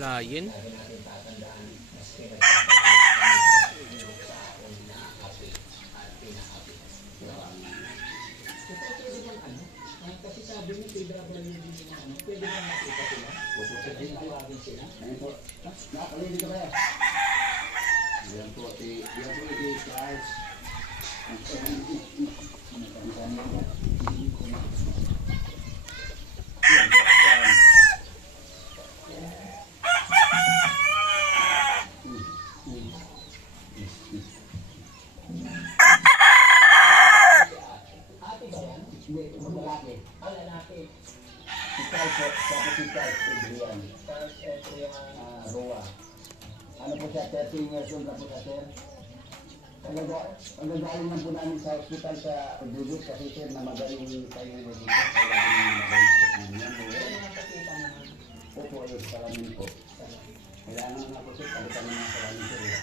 layin. Kasi sabi niyo, PWD na ano, pwede ba makita sila? Pwede tawagin sila? Ayun po. Nakakalinig ka ba yan? Yan po, Charles. Ate ba yan? Hindi, lalaki. Ah, lalaki. Si Charles po, tapos si Charles Adrian. Charles Adrian. Roa. Ano po siya, 13 years old na po siya, sir. Pagdagaling lang po namin sa hospital sa Dudut kasi sir, na magaling tayo na dito. Kaya magaling magaling po. Ano nakakita naman? Opo, salamin po. Kailangan nga po sir, palitan naman salamin sir.